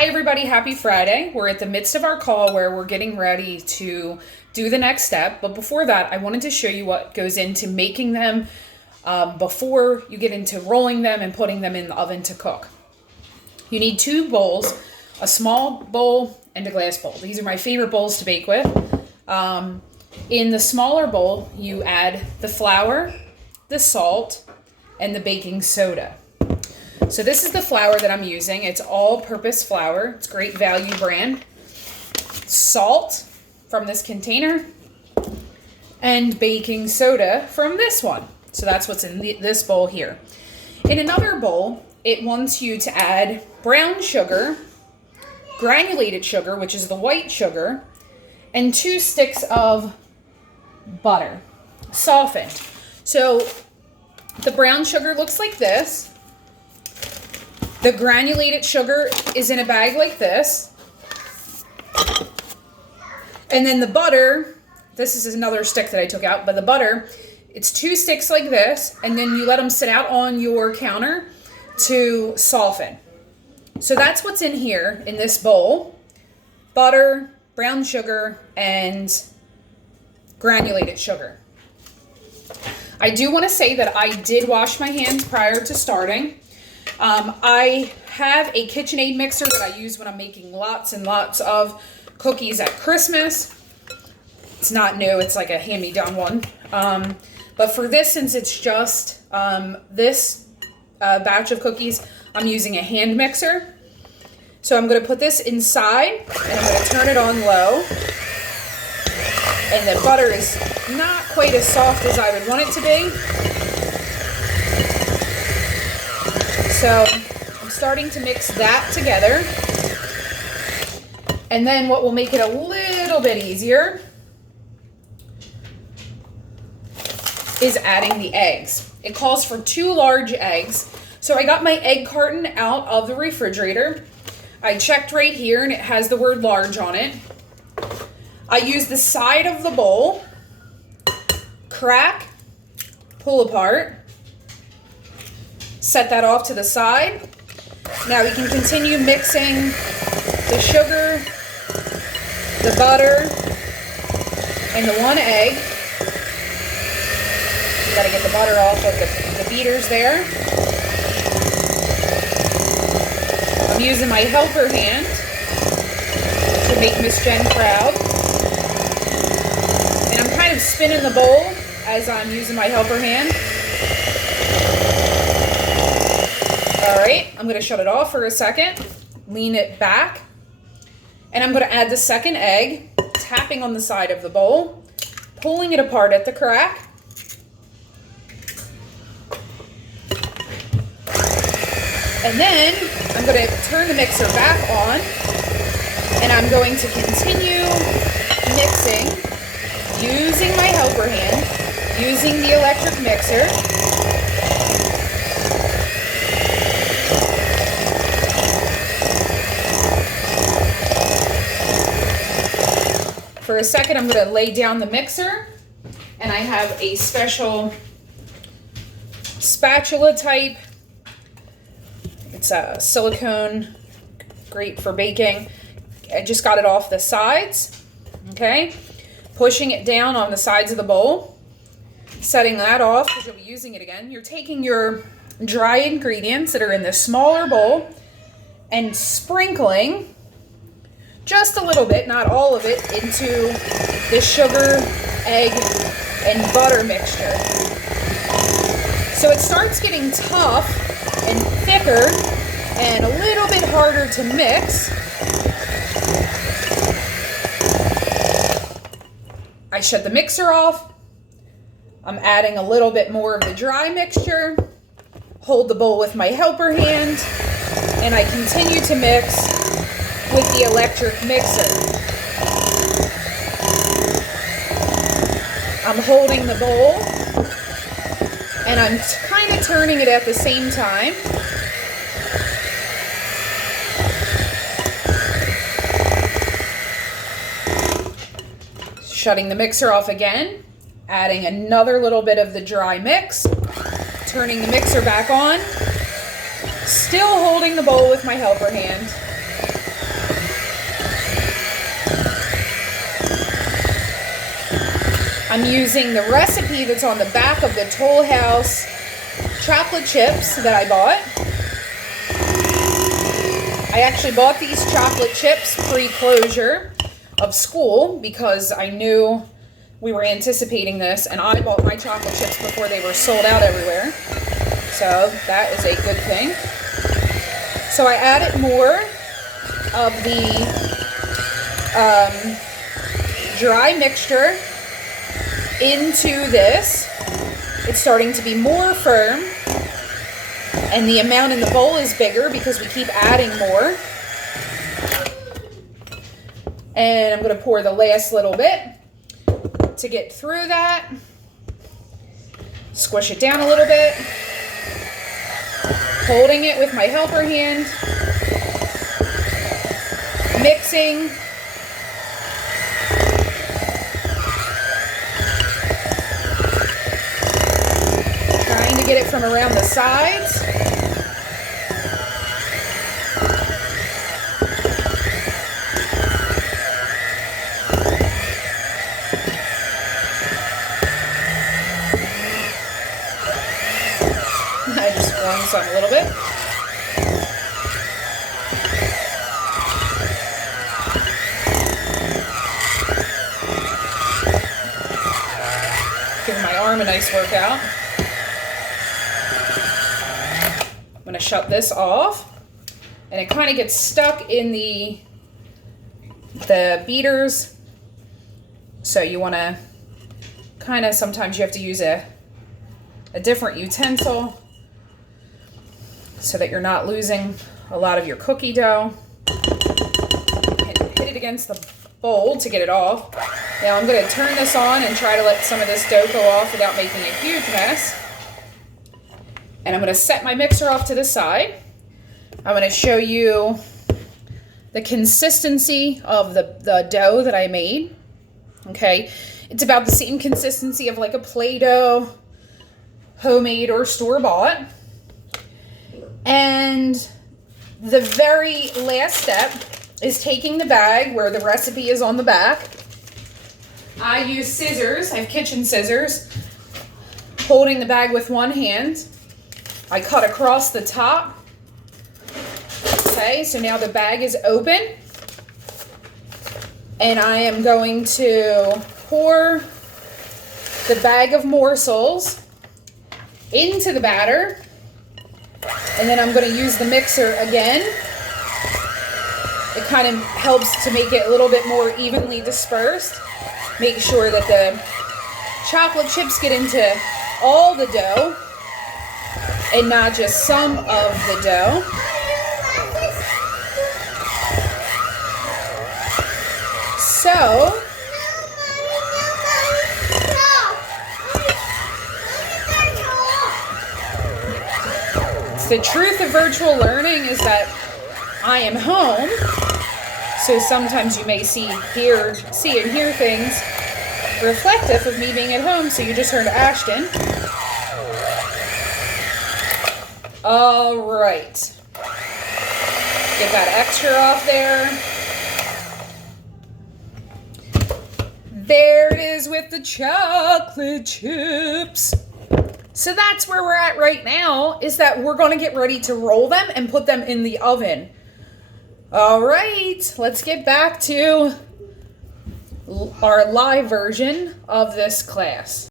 Hi everybody, happy Friday. We're at the midst of our call where we're getting ready to do the next step. But before that, I wanted to show you what goes into making them before you get into rolling them and putting them in the oven to cook. You need two bowls, a small bowl and a glass bowl. These are my favorite bowls to bake with. In the smaller bowl, you add the flour, the salt, and the baking soda. So this is the flour that I'm using. It's all-purpose flour. It's great value brand. Salt from this container and baking soda from this one. So that's what's in this bowl here. In another bowl, it wants you to add brown sugar, granulated sugar, which is the white sugar, and 2 sticks of butter, softened. So the brown sugar looks like this. The granulated sugar is in a bag like this. And then the butter, this is another stick that I took out, but the butter, it's 2 sticks like this, and then you let them sit out on your counter to soften. So that's what's in here in this bowl. Butter, brown sugar, and granulated sugar. I do want to say that I did wash my hands prior to starting. I have a KitchenAid mixer that I use when I'm making lots and lots of cookies at Christmas. It's not new, it's like a hand-me-down one. But for this, since it's just this batch of cookies, I'm using a hand mixer. So I'm going to put this inside, and I'm going to turn it on low. And the butter is not quite as soft as I would want it to be. So I'm starting to mix that together. And then what will make it a little bit easier is adding the eggs. It calls for 2 large eggs. So I got my egg carton out of the refrigerator. I checked right here and it has the word large on it. I use the side of the bowl, crack, pull apart, set that off to the side. Now we can continue mixing the sugar, the butter, and the 1 egg. You gotta get the butter off of the beaters there. I'm using my helper hand to make Miss Jen proud. And I'm kind of spinning the bowl as I'm using my helper hand. Alright, I'm going to shut it off for a second, lean it back, and I'm going to add the second egg, tapping on the side of the bowl, pulling it apart at the crack. And then I'm going to turn the mixer back on, and I'm going to continue mixing using my helper hand, using the electric mixer. For a second, I'm going to lay down the mixer, and I have a special spatula type. It's a silicone, great for baking. I just got it off the sides, okay? Pushing it down on the sides of the bowl, setting that off because you'll be using it again. You're taking your dry ingredients that are in the smaller bowl and sprinkling just a little bit, not all of it, into the sugar, egg, and butter mixture. So it starts getting tough and thicker and a little bit harder to mix. I shut the mixer off. I'm adding a little bit more of the dry mixture. Hold the bowl with my helper hand, and I continue to mix with the electric mixer. I'm holding the bowl, and I'm kind of turning it at the same time. Shutting the mixer off again, adding another little bit of the dry mix, turning the mixer back on, still holding the bowl with my helper hand. I'm using the recipe that's on the back of the Toll House chocolate chips that I bought. I actually bought these chocolate chips pre-closure of school because I knew we were anticipating this, and I bought my chocolate chips before they were sold out everywhere. So that is a good thing. So I added more of the dry mixture into this. It's starting to be more firm, and the amount in the bowl is bigger because we keep adding more. And I'm going to pour the last little bit to get through that. Squish it down a little bit. Holding it with my helper hand. Mixing. Trying to get it from around the sides. I just warmed this up a little bit. Give my arm a nice workout. I'm going to shut this off, and it kind of gets stuck in the beaters, so you want to kind of, sometimes you have to use a different utensil so that you're not losing a lot of your cookie dough. Hit it against the bowl to get it off. Now I'm going to turn this on and try to let some of this dough go off without making a huge mess. And I'm going to set my mixer off to the side. I'm going to show you the consistency of the dough that I made. Okay, it's about the same consistency of like a Play-Doh, homemade or store-bought. And the very last step is taking the bag where the recipe is on the back. I use scissors. I have kitchen scissors. Holding the bag with one hand, I cut across the top. Okay, so now the bag is open, and I am going to pour the bag of morsels into the batter, and then I'm going to use the mixer again. It kind of helps to make it a little bit more evenly dispersed. Make sure that the chocolate chips get into all the dough and not just some of the dough. So, the truth of virtual learning is that I am home, so sometimes you may see and hear things reflective of me being at home. So you just heard Ashton. All right, get that extra off there. There it is with the chocolate chips. So that's where we're at right now, is that we're going to get ready to roll them and put them in the oven. All right, let's get back to our live version of this class.